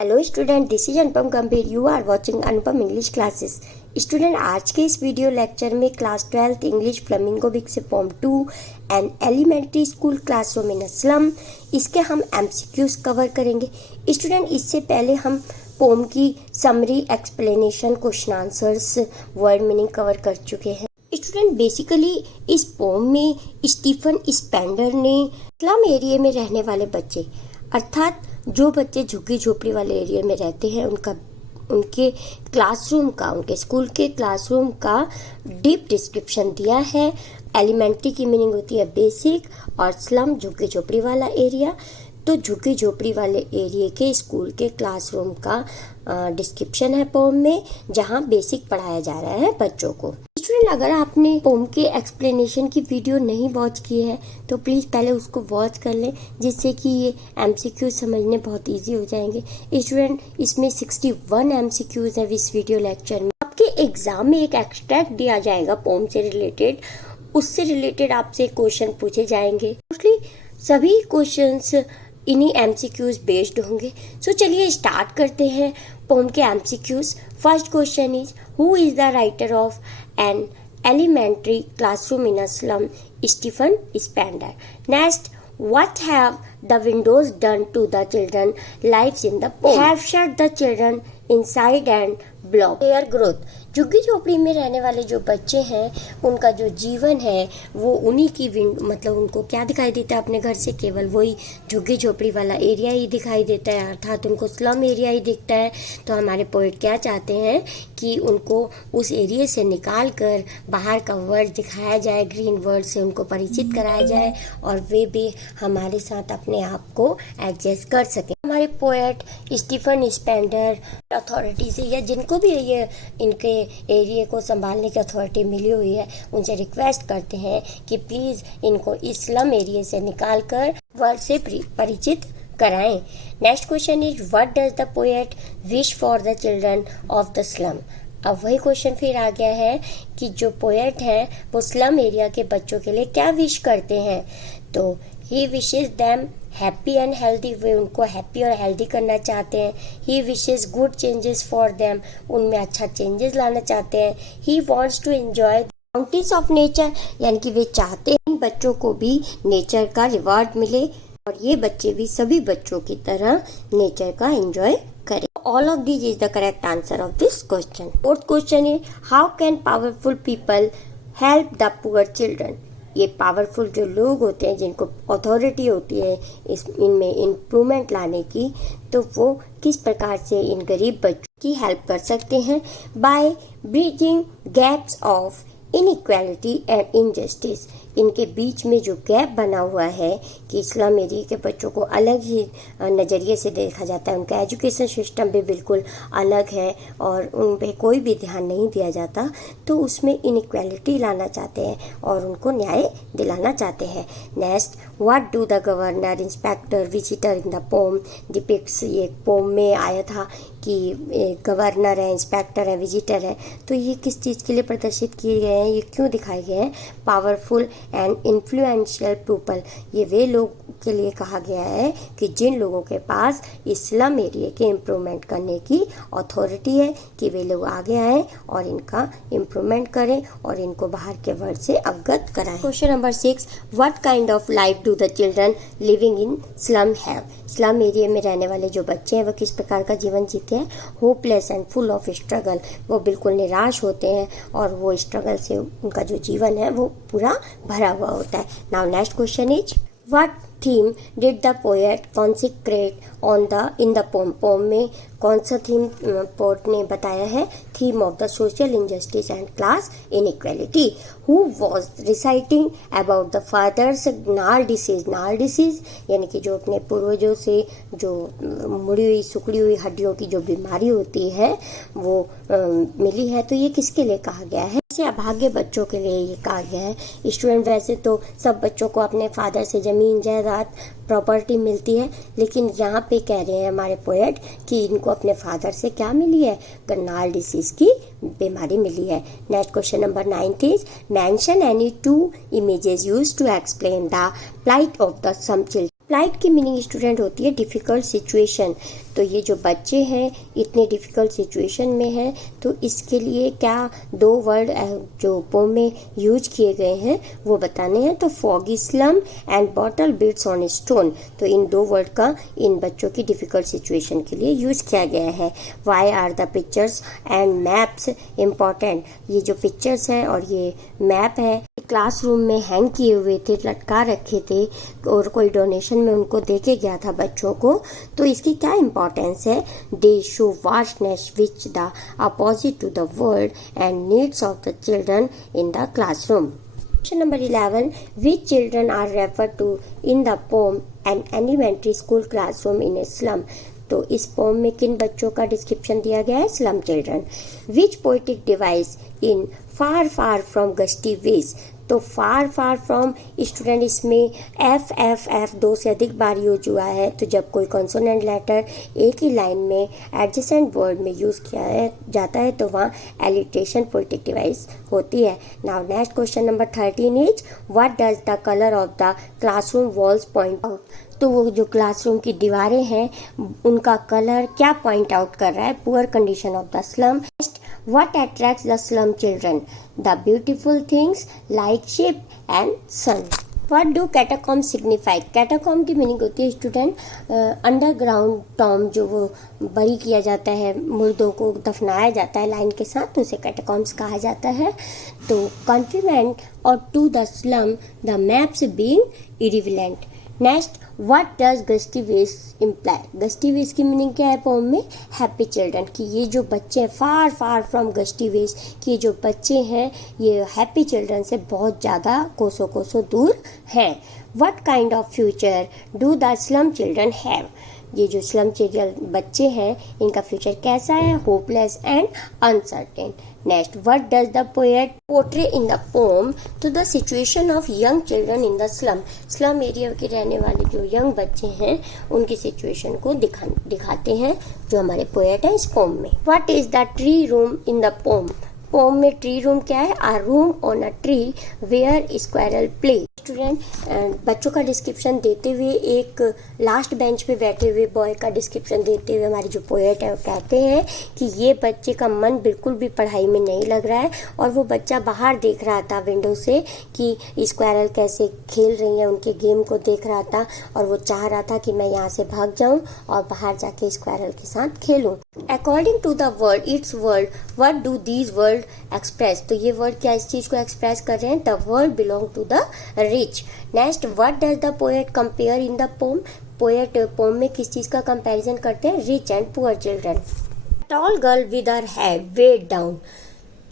Hello student, this is Anupam Gambhir. You are watching Anupam English classes. Student, आज के इस video lecture में class 12th English Flamingo book से form 2 and elementary school classroom in a slum, इसके हम MCQs cover करेंगे। Student, इससे पहले हम पोम की summary, explanation, question answers, word meaning cover कर चुके हैं। स्टूडेंट, बेसिकली इस पोम में स्टीफन स्पेंडर ने स्लम एरिया में रहने वाले बच्चे, अर्थात जो बच्चे झुग्गी झोपड़ी वाले एरिया में रहते हैं, उनके क्लासरूम का, उनके स्कूल के क्लासरूम का डीप डिस्क्रिप्शन दिया है। एलिमेंट्री की मीनिंग होती है बेसिक और स्लम झुग्गी झोपड़ी वाला एरिया। तो झुग्गी झोपड़ी वाले एरिया के स्कूल के क्लासरूम का डिस्क्रिप्शन है पोम में, जहां बेसिक पढ़ाया जा रहा है बच्चों को। स्टूडेंट, अगर आपने पोम के एक्सप्लेनेशन की वीडियो नहीं वॉच की है तो प्लीज़ पहले उसको वॉच कर लें, जिससे कि ये एमसीक्यू समझने बहुत इजी हो जाएंगे। स्टूडेंट, इसमें 61 एमसीक्यूज हैं इस वीडियो लेक्चर में। आपके एग्जाम में एक एक्सट्रैक्ट दिया जाएगा पोम से रिलेटेड, उससे रिलेटेड आपसे क्वेश्चन पूछे जाएंगे। मोस्टली सभी क्वेश्चंस इन्हीं एमसीक्यूज बेस्ड होंगे। सो चलिए स्टार्ट करते हैं पोम के MCQs. First question is, who is the writer of an elementary classroom in a slum? Stephen Spender. Next, what have the windows done to the children lives in the poem? Have shut the children inside and block their growth. झुग्गी झोपड़ी में रहने वाले जो बच्चे हैं, उनका जो जीवन है वो उन्हीं की मतलब उनको क्या दिखाई देता है अपने घर से? केवल वही झुग्गी झोपड़ी वाला एरिया ही दिखाई देता है, अर्थात उनको स्लम एरिया ही दिखता है। तो हमारे पोएट क्या चाहते हैं कि उनको उस एरिया से निकाल कर बाहर का वर्ल्ड दिखाया जाए, ग्रीन वर्ल्ड से उनको परिचित कराया जाए और वे भी हमारे साथ अपने आप को एडजस्ट कर सकें। हमारे पोएट स्टीफन स्पेंडर अथॉरिटी से, या जिनको भी ये इनके एरिया को संभालने की अथॉरिटी मिली हुई है, उनसे रिक्वेस्ट करते हैं कि प्लीज़ इनको इस स्लम एरिया से निकाल कर वर्ल्ड से परिचित कराएं। Next question is, what does the poet wish for the children of the slum? अब वही क्वेश्चन फिर आ गया है कि जो पोएट हैं वो स्लम एरिया के बच्चों के लिए क्या विश करते हैं? तो he wishes them happy and healthy, वे उनको हैप्पी और हेल्दी करना चाहते हैं। He wishes good changes for them, उनमें अच्छा चेंजेस लाना चाहते हैं। He wants to enjoy bounties of nature, यानी कि वे चाहते हैं बच्चों को भी नेचर का रिवॉर्ड मिले और ये बच्चे भी सभी बच्चों की तरह नेचर का एंजॉय करें। All of these is the correct answer of this question. Fourth question is, how can powerful people help the poor children? ये पावरफुल जो लोग होते हैं, जिनको अथॉरिटी होती है इनमें इम्प्रूवमेंट लाने की, तो वो किस प्रकार से इन गरीब बच्चों की हेल्प कर सकते हैं? By bridging gaps of inequality and injustice. इनके बीच में जो गैप बना हुआ है कि स्लम एरिया के बच्चों को अलग ही नज़रिए से देखा जाता है, उनका एजुकेशन सिस्टम भी बिल्कुल अलग है और उन पे कोई भी ध्यान नहीं दिया जाता, तो उसमें इनइक्वालिटी लाना चाहते हैं और उनको न्याय दिलाना चाहते हैं। Next, what do the governor, inspector, visitor in the pome depicts? ये पोम में आया था कि गवर्नर है, इंस्पेक्टर है, विजिटर है, तो ये किस चीज़ के लिए प्रदर्शित किए गए हैं, ये क्यों दिखाए गए हैं? पावरफुल एंड इन्फ्लुएंशियल पीपल, ये वे लोग के लिए कहा गया है कि जिन लोगों के पास स्लम एरिया के इम्प्रूवमेंट करने की अथॉरिटी है, कि वे लोग आगे आएँ और इनका इम्प्रूवमेंट करें और इनको बाहर के वर्ल्ड से अवगत कराएं। Question number 6, what kind of life do the children living in slum have? Slum area में रहने वाले जो बच्चे हैं वो किस प्रकार का जीवन जीते हैं? Hopeless and full of struggle, वो बिल्कुल निराश होते हैं और वो स्ट्रगल से उनका जो जीवन है वो पूरा भरा हुआ होता है। Now next question is, what theme did the poet concentrate on the in the poem? Poem में कौन सा थीम पोएट ने बताया है? Theme of the social injustice and class inequality. Who was reciting about the father's gnarled disease? Gnarled disease यानी कि जो अपने पूर्वजों से जो मुड़ी हुई सुकड़ी हुई हड्डियों की जो बीमारी होती है वो मिली है, तो ये किसके लिए कहा गया है? अभागे बच्चों के लिए ये कहा गया है। स्टूडेंट, वैसे तो सब बच्चों को अपने फादर से ज़मीन जायदाद प्रॉपर्टी मिलती है, लेकिन यहाँ पे कह रहे हैं हमारे पोएट कि इनको अपने फादर से क्या मिली है? कर्नाल डिसीज की बीमारी मिली है। Next question number 9 is, mention any 2 images used to explain the plight of the some children. Flight की मीनिंग स्टूडेंट होती है डिफ़िकल्ट सिचुएशन। तो ये जो बच्चे हैं इतने डिफ़िकल्ट सिचुएशन में हैं, तो इसके लिए क्या दो वर्ड जो पोम में यूज किए गए हैं वो बताने हैं। तो foggy slum and bottle beads on stone, तो इन दो वर्ड का इन बच्चों की डिफ़िकल्ट सिचुएशन के लिए यूज किया गया है। Why are the pictures and maps important, ये जो पिक्चर्स हैं और ये मैप है क्लासरूम में हैंग किए हुए थे, लटका रखे थे और कोई डोनेशन में उनको देके गया था बच्चों को, तो इसकी क्या इम्पोर्टेंस है। They show vastness which the opposite to the world and needs of the children in the classroom. Question number 11, which children are refer to in the poem an elementary school classroom in a slum. तो इस poem में किन बच्चों का description दिया गया है, slum children. Which poetic device in far far from gusty waves, तो फार फार फ्रॉम स्टूडेंट इसमें एफ दो से अधिक बार यूज हुआ है। तो जब कोई कॉन्सोनेंट लेटर एक ही लाइन में एडजेसेंट वर्ड में यूज़ किया जाता है तो वहाँ एलिट्रेशन पोएटिक डिवाइस होती है। Now next question number 13 is what does the colour of the classroom walls point out. तो वो जो क्लासरूम की दीवारें हैं उनका कलर क्या पॉइंट आउट कर रहा है, poor condition of the slum. What attracts the slum children? The beautiful things like sheep and sun. What do catacombs signify? Catacomb की मीनिंग होती है स्टूडेंट अंडरग्राउंड टॉम, जो वो बरी किया जाता है, मुर्दों को दफनाया जाता है लाइन के साथ, तो उसे कैटाकॉम्स कहा जाता है। तो कॉन्फिडेंट और to the slum the maps being irrelevant. Next, what does gusty waves imply. Gusty waves की मीनिंग क्या है पोम में, हैप्पी चिल्ड्रन, कि ये जो बच्चे हैं फार फार फ्रॉम गस्टी वेज, कि ये जो बच्चे हैं ये हैप्पी चिल्ड्रन से बहुत ज़्यादा कोसों कोसों दूर हैं। What kind of future do the slum children have. ये जो स्लम चिल्ड्रन बच्चे हैं इनका फ्यूचर कैसा है, hopeless and uncertain. Next, what does the poet portray in the poem to the situation of young children in the slum. Slum area के रहने वाले जो यंग बच्चे हैं उनकी सिचुएशन को दिखाते हैं जो हमारे पोएट हैं इस पोम में। What is the tree room in the poem. Poem में ट्री रूम क्या है, a room on a tree where squirrel play. Student बच्चों का डिस्क्रिप्शन देते हुए एक लास्ट बेंच पे बैठे हुए बॉय का डिस्क्रिप्शन देते हुए हमारे जो पोएट है वो कहते हैं कि ये बच्चे का मन बिल्कुल भी पढ़ाई में नहीं लग रहा है और वो बच्चा बाहर देख रहा था विंडो से कि स्क्वायरल कैसे खेल रही है, उनके गेम को देख रहा था और वो चाह रहा था कि मैं यहाँ से भाग जाऊँ और बाहर जाके स्क्वायरल के साथ खेलूँ। According to the word its world what do these world express. तो ये वर्ड क्या इस चीज़ को एक्सप्रेस कर रहे हैं, the world belong to the rich. Next, what does the poet compare in the poem. Poet poem में किस चीज़ का कंपैरिजन करते हैं, rich and poor children. Tall girl with her head weighed down.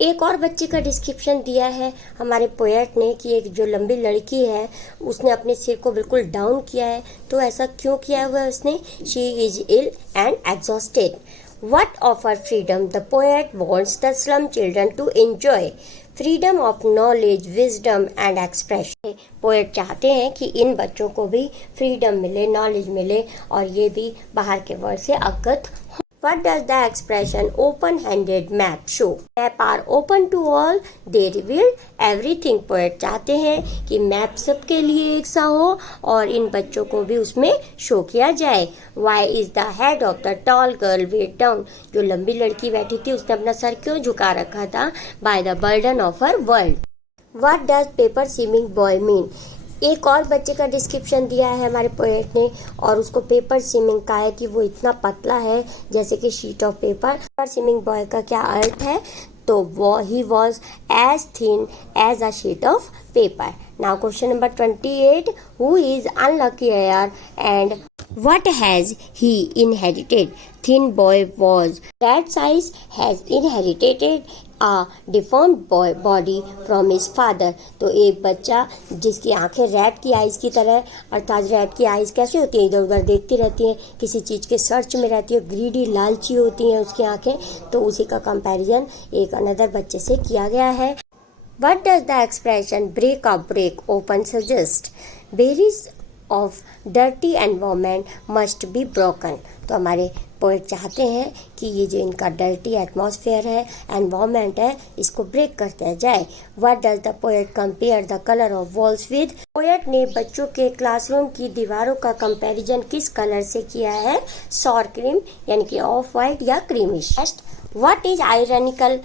एक और बच्चे का डिस्क्रिप्शन दिया है हमारे पोएट ने कि एक जो लंबी लड़की है उसने अपने सिर को बिल्कुल डाउन किया है। तो ऐसा क्यों किया हुआ है उसने, she is ill and exhausted. What offer freedom? The poet wants the slum children to enjoy freedom of knowledge, wisdom and expression. Poet चाहते हैं कि इन बच्चों को भी फ्रीडम मिले, नॉलेज मिले और ये भी बाहर के वर्ल्ड से अवगत हो। What does the expression open-handed map show? Map are open to all. They reveal everything. Poet चाहते हैं कि मैप सबके लिए एक सा हो और इन बच्चों को भी उसमें शो किया जाए। Why is the head of the tall girl weighed down? जो लंबी लड़की बैठी थी उसने अपना सर क्यों झुका रखा था, by the burden of her world. What does paper seeming boy mean? एक और बच्चे का डिस्क्रिप्शन दिया है हमारे पोएट ने और उसको पेपर सीमिंग का है कि वो इतना पतला है जैसे कि sheet of paper. Paper seeming boy का क्या अर्थ है, तो वो he was as thin as a sheet of paper. Now question number 28, who is unlucky heir and what has he inherited? Thin boy was that size, has inherited a deformed body from his father. तो एक बच्चा जिसकी आंखें rat की eyes की तरह, अर्थात rat की आइज़ कैसी होती है, इधर उधर देखती रहती हैं, किसी चीज़ के सर्च में रहती है, ग्रीडी लालची होती हैं उसकी आंखें, तो उसी का कंपैरिजन एक अनदर बच्चे से किया गया है। What does the expression break up break open suggest? Berries of dirty environment must be broken. तो हमारे पोएट चाहते हैं कि ये जो इनका डर्टी एटमॉस्फेयर है, एनवायरनमेंट है, इसको ब्रेक करते जाए। What does the poet compare the colour of walls with? Poet ने बच्चों के क्लासरूम की दीवारों का कंपैरिजन किस कलर से किया है? सॉर क्रीम यानी कि ऑफ वाइट या creamish. What is ironical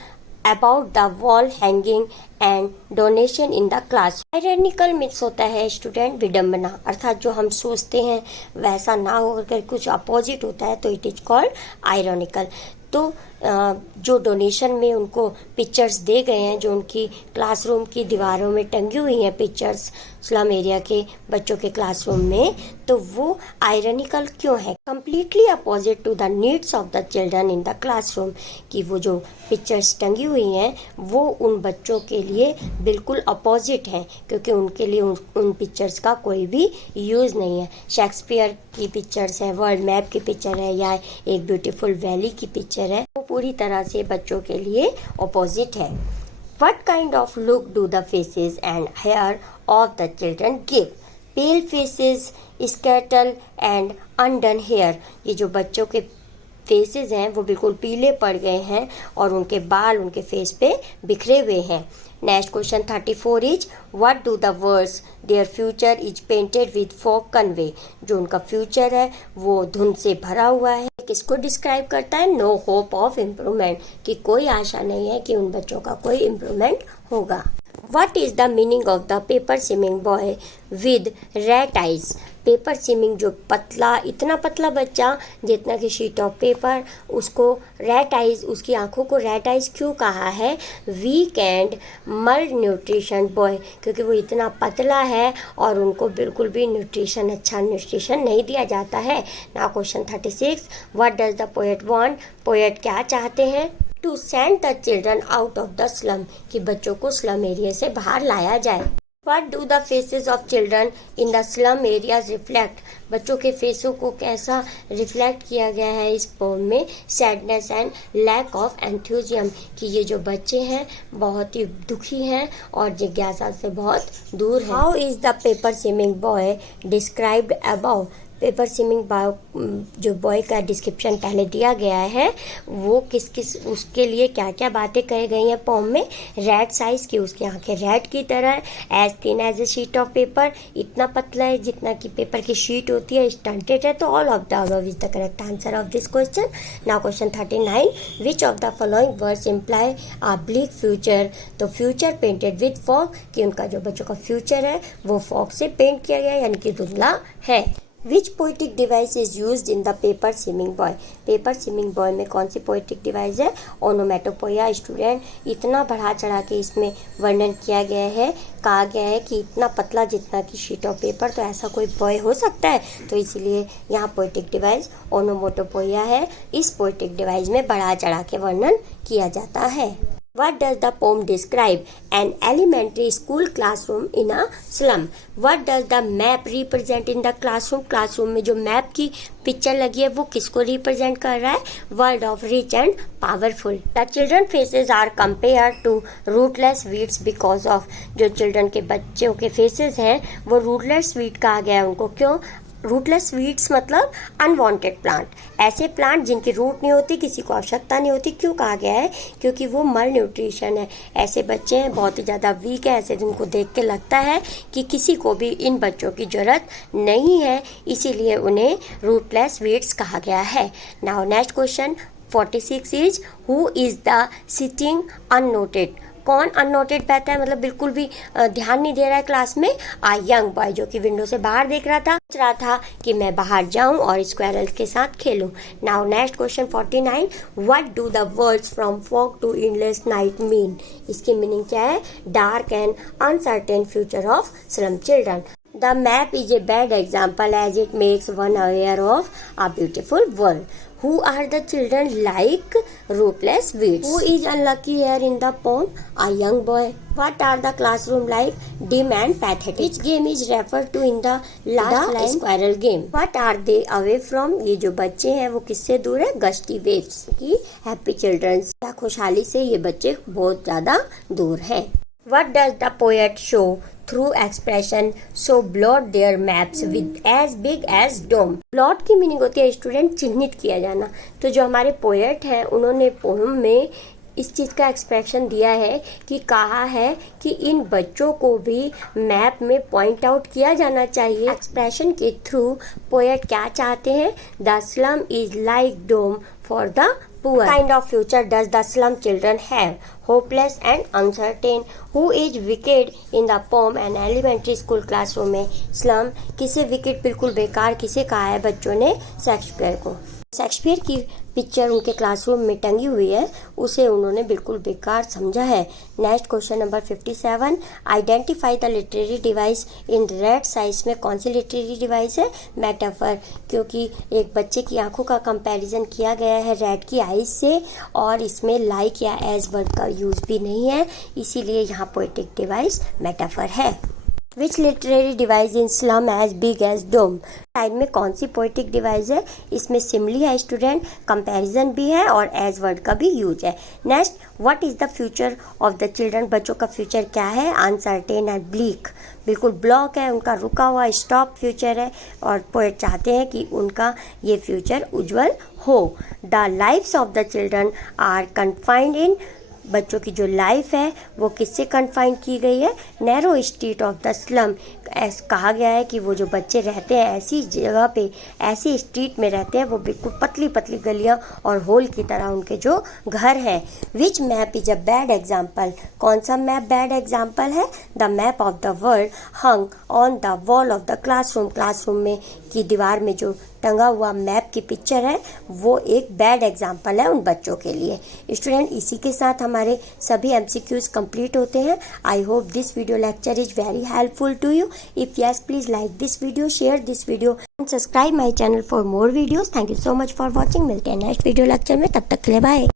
about the wall hanging and donation in the class? Ironical means होता है स्टूडेंट विडम्बना, अर्थात जो हम सोचते हैं वैसा ना होकर कुछ अपोजिट होता है तो इट इज कॉल्ड आयरनिकल। तो जो डोनेशन में उनको पिक्चर्स दे गए हैं, जो उनकी क्लासरूम की दीवारों में टंगी हुई हैं पिक्चर्स स्लम एरिया के बच्चों के क्लासरूम में, तो वो आयरनिकल क्यों है? Completely opposite to the needs of the children in the classroom, कि वो जो पिक्चर्स टंगी हुई हैं वो उन बच्चों के लिए बिल्कुल अपोजिट है, क्योंकि उनके लिए उन पिक्चर्स का कोई भी यूज़ नहीं है। शेक्सपियर की पिक्चर्स है, वर्ल्ड मैप की पिक्चर है, या एक ब्यूटीफुल वैली की पिक्चर है, वो पूरी तरह से बच्चों के लिए अपोजिट है। What kind of look do the faces and hair of the children give? Pale faces, scattered and undone hair. ये जो बच्चों के फेसेस हैं वो बिल्कुल पीले पड़ गए हैं और उनके बाल उनके फेस पे बिखरे हुए हैं। Next question 34 is what do the words their future is painted with fog convey? जो उनका फ्यूचर है वो धुंध से भरा हुआ है, किसको डिस्क्राइब करता है? नो होप ऑफ इम्प्रूवमेंट, कि कोई आशा नहीं है कि उन बच्चों का कोई इम्प्रूवमेंट होगा। What is the meaning of the paper swimming boy with rat eyes? Paper swimming जो पतला, इतना पतला बच्चा जितना कि शीट ऑफ पेपर, उसको रैट आइज, उसकी आंखों को रैट आइज क्यों कहा है? Weak and malnutrition boy, क्योंकि वो इतना पतला है और उनको बिल्कुल भी न्यूट्रिशन, अच्छा न्यूट्रिशन नहीं दिया जाता है। Now question 36, what does the poet want? Poet क्या चाहते हैं? To send the children out of the slum, कि बच्चों को स्लम एरिया से बाहर लाया जाए। What do the faces of children in the slum areas reflect? बच्चों के फेसों को कैसा रिफ्लेक्ट किया गया है इस पोम में? सैडनेस एंड लैक ऑफ एंथुजियम, कि ये जो बच्चे हैं बहुत ही दुखी हैं और जिज्ञासा से बहुत दूर हैं। How is the paper swimming boy described about? Paper swimming जो बॉय का डिस्क्रिप्शन पहले दिया गया है वो किस किस, उसके लिए क्या क्या बातें कही गई हैं पोम में? रैट साइज की, उसकी आंखें रैट की तरह, as thin as a sheet of paper, इतना पतला है जितना कि पेपर की शीट होती है, स्टंटेड है। तो all of the above is the correct answer of this question. Now question 39, which of the following words imply a black future? तो फ्यूचर पेंटेड विद फॉग, कि उनका जो बच्चों का फ्यूचर है वो फॉग से पेंट किया गया यानी कि धुंधला है। Which poetic device is use in the paper swimming boy? Paper swimming boy में कौन सी पोइटिक डिवाइस है? ओनोमेटोपोया। स्टूडेंट, इतना बढ़ा चढ़ा के इसमें वर्णन किया गया है, कहा गया है कि इतना पतला जितना कि शीट ऑफ पेपर, तो ऐसा कोई बॉय हो सकता है? तो इसलिए यहाँ पोइटिक डिवाइस ओनोमेटोपोया है। इस पोइटिक डिवाइस में बढ़ा चढ़ा के वर्णन किया जाता है। What does the poem describe? An elementary school classroom in a slum. What does the map represent in the classroom? Classroom में जो मैप की पिक्चर लगी है वो किसको रिप्रेजेंट कर रहा है? World of rich and powerful. The children faces are compare to rootless weeds because of, जो चिल्ड्रन के बच्चों के फेसेस हैं वो रूटलेस वीड कहा गया है उनको। क्यों? रूटलेस वीड्स मतलब अनवांटेड प्लांट, ऐसे प्लांट जिनकी रूट नहीं होती, किसी को आवश्यकता नहीं होती। क्यों कहा गया है? क्योंकि वो मल न्यूट्रिशन है, ऐसे बच्चे हैं बहुत ही ज़्यादा वीक है, ऐसे जिनको देख के लगता है कि किसी को भी इन बच्चों की ज़रूरत नहीं है, इसीलिए उन्हें रूटलेस वीड्स कहा गया है। Now next question 46 is who is the sitting unnoted? कौन अननोटेड बैठा है, मतलब बिल्कुल भी ध्यान नहीं दे रहा है क्लास में? आ यंग बॉय, जो कि विंडो से बाहर देख रहा था, सोच रहा था कि मैं बाहर जाऊं और स्क्वायरल के साथ खेलूं। Now next question 49, what do the words from fog to endless night mean? इसकी मीनिंग क्या है? Dark and uncertain future of slum children. The map is a bad example as it makes one aware of a beautiful world. Who are the children like rootless weeds? Who is unlucky here in the poem? A young boy. What are the classroom like? Dim and pathetic. Which game is referred to in the last line? Squirrel game. What are they away from? ये जो बच्चे हैं वो किससे दूर है? Gusty waves की happy children, खुशहाली से ये बच्चे बहुत ज्यादा दूर हैं। What does the poet show through expression? So blot their maps with as big as dome. Blot की मीनिंग होती है स्टूडेंट चिन्हित किया जाना। तो जो हमारे पोएट हैं उन्होंने पोएम में इस चीज़ का एक्सप्रेशन दिया है कि कहा है कि इन बच्चों को भी मैप में पॉइंट आउट किया जाना चाहिए। एक्सप्रेशन के थ्रू पोएट क्या चाहते हैं? The slum is like doom for the poor. Kind of future does the slum children have? Hopeless and uncertain. Who is wicked in the poem and elementary school classroom में slum किसे wicked बिल्कुल बेकार किसे कहा है बच्चों ने? Shakespeare को। शेक्सपियर की पिक्चर उनके क्लासरूम में टंगी हुई है, उसे उन्होंने बिल्कुल बेकार समझा है। Next question number 57, identify the literary device in red size में कौन सी लिटरेरी डिवाइस है? मेटाफर, क्योंकि एक बच्चे की आंखों का कंपैरिजन किया गया है रेड की आइज से और इसमें लाइक या एज वर्ड का यूज भी नहीं है, इसीलिए यहाँ पोएटिक डिवाइस मेटाफर है। Which literary device in slum as big as doom? Side में कौन सी पोएटिक डिवाइस है? इसमें सिमली है स्टूडेंट, कंपैरिजन भी है और एज वर्ड का भी यूज है। Next, what is the future of the children? बच्चों का फ्यूचर क्या है? अनसर्टेन एंड ब्लीक, बिल्कुल ब्लॉक है, उनका रुका हुआ स्टॉप फ्यूचर है और पोएट चाहते हैं कि उनका ये फ्यूचर उज्जवल हो। The lifes of the children are confined in, बच्चों की जो लाइफ है वो किससे कन्फाइन की गई है? Narrow street of the slum. ऐसा कहा गया है कि वो जो बच्चे रहते हैं ऐसी जगह पे, ऐसी स्ट्रीट में रहते हैं, वो बिल्कुल पतली पतली गलियां और होल की तरह उनके जो घर हैं। Which map is a bad example? कौन सा मैप बैड एग्जाम्पल है? The map of the world hung on the wall of the classroom, classroom में की दीवार में जो टंगा हुआ मैप की पिक्चर है वो एक बैड एग्जाम्पल है उन बच्चों के लिए। स्टूडेंट, इसी के साथ हमारे सभी MCQs कंप्लीट होते हैं। I hope this video lecture is very helpful to you. If yes, please like this video, share this video and subscribe my channel for more videos. Thank you so much for watching. मिलते हैं next video lecture में, तब तक के लिए bye.